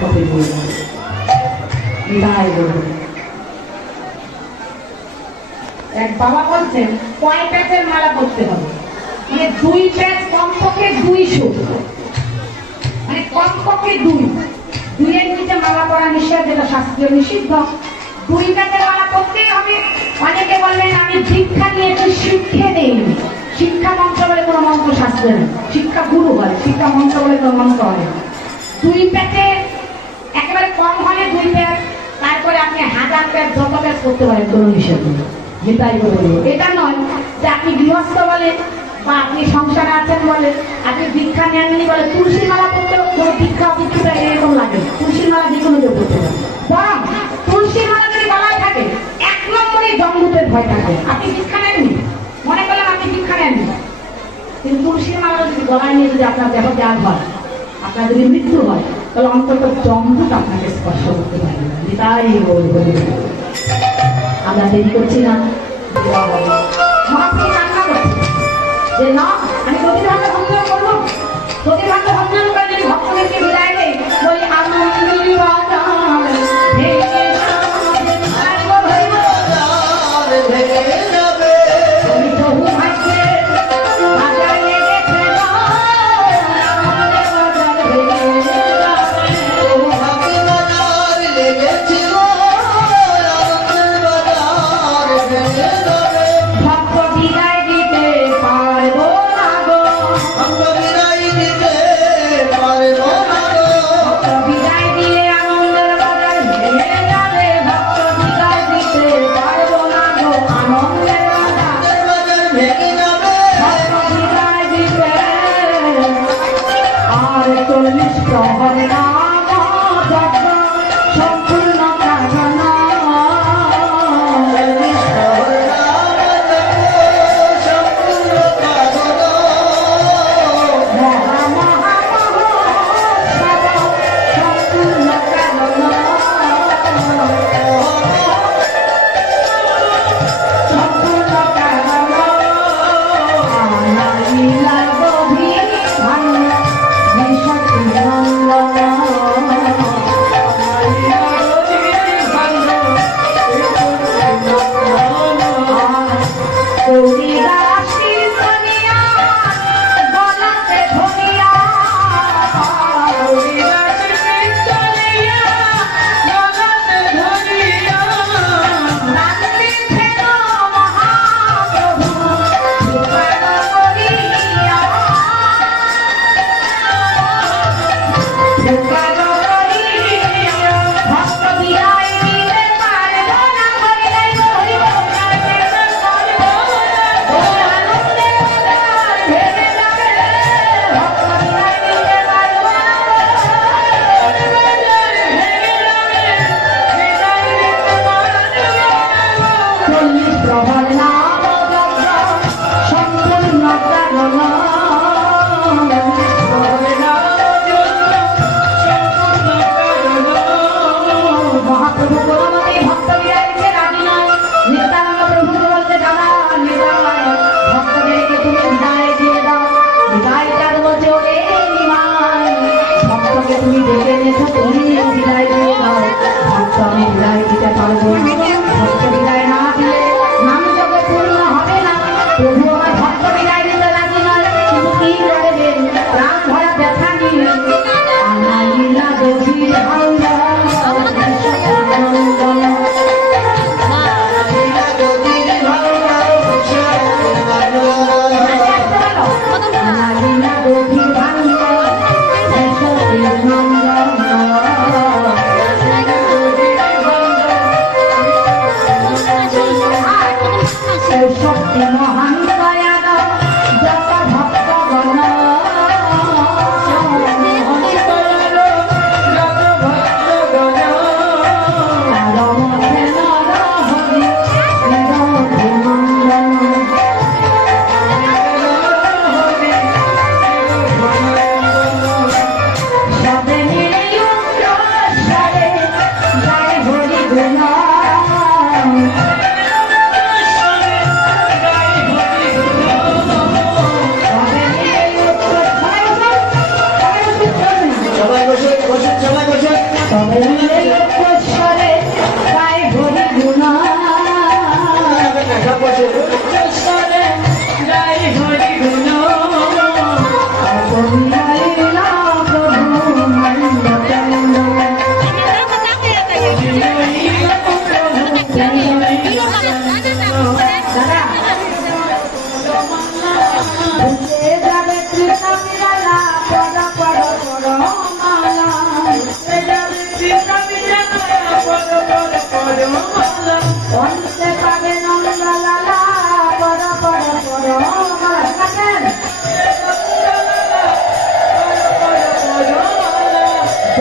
পথে বলব। বিদায় বলব। এক বাবা বলছেন, কয় প্যাচের মালা করতে হবে? মানে দুই প্যাচ কমপক্ষে দুইশো মানে কমপক্ষে দুই। দুইয়ের নিচে মালা পরা নিষেধ, যেটা শাস্ত্রীয় নিষিদ্ধ। দুই প্যাচের মালা করতেই হবে। অনেকে বললেন, আমি দীক্ষা নিয়ে একটু শিক্ষে দেইনি শিক্ষা মন্ত্র বলে কোনো মন্ত্র শাস্ত্রে নেই শিক্ষা গুরু বলে, শিক্ষা মন্ত্র বলে কোনো মন্ত্র হয় দুই প্যাচে একেবারে কম হলে দুই প্যাচ তারপরে আপনি হাজার প্যাচ যত প্যাচ করতে পারেন, কোনো নেই। যেটাই বলে এটা নয় যে আপনি গৃহস্থ বলে বা আপনি সংসারে আছেন বলে, আপনি দীক্ষা নেননি বলে তুলসী মালা করতে কোনো দীক্ষা কিছুটা এরকম লাগে না। তুলসীর মালা যে কোনো কেউ করতে বরং তুলসীর মালা যদি গলায় থাকে, এক নম্বরে জঙ্গুতের ভয় থাকে। আপনি দীক্ষা নেননি মনে করলেন আপনি দীক্ষা নেননি কিন্তু তুলসী মালা যদি গলায় নিয়ে যদি আপনার দেহ ত্যাগ হয়, আপনার যদি মৃত্যু হয়, তাহলে অন্তত চন্দ্র আপনাকে স্পর্শ করতে পারবে তাই আমরা দেরি করছি না। যে না চল্লিশ প্রহর না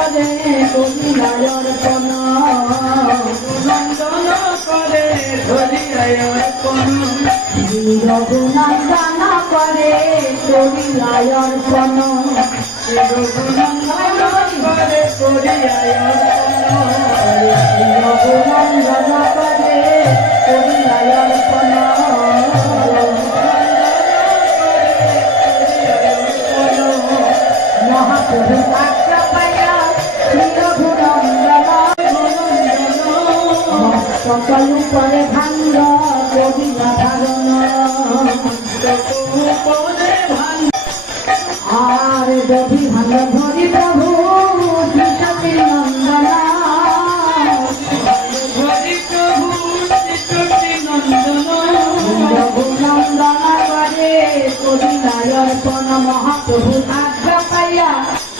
করে কবিলায় অর্পণ নন্দন করে ধরিয়ায় অর্পণ রঘুনন্দন করে কবিলায় অর্পণ রঘুনন্দন করে করিয়ায় অর্পণ রঘুনন্দন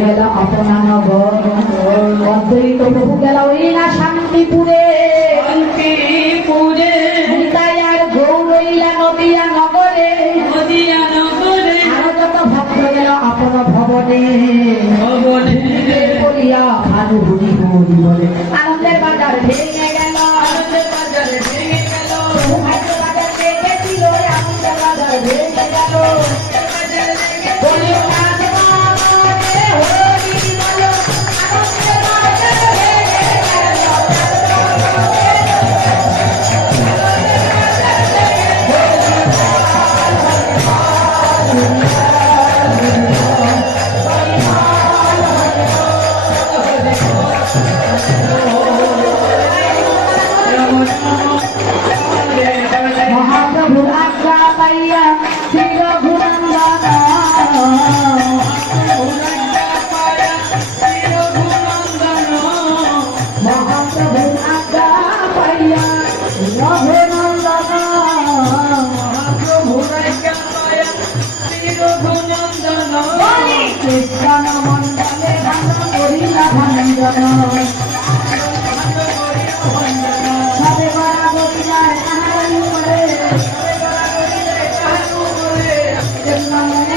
গেল। আপনার অন্তরিত প্রভু গেল। এই না শান্তিপুরে। কীর্তন মন্ডলে গান করিলা ভঞ্জন সবে করা বলিয়ার কাহার উপরে জন্ম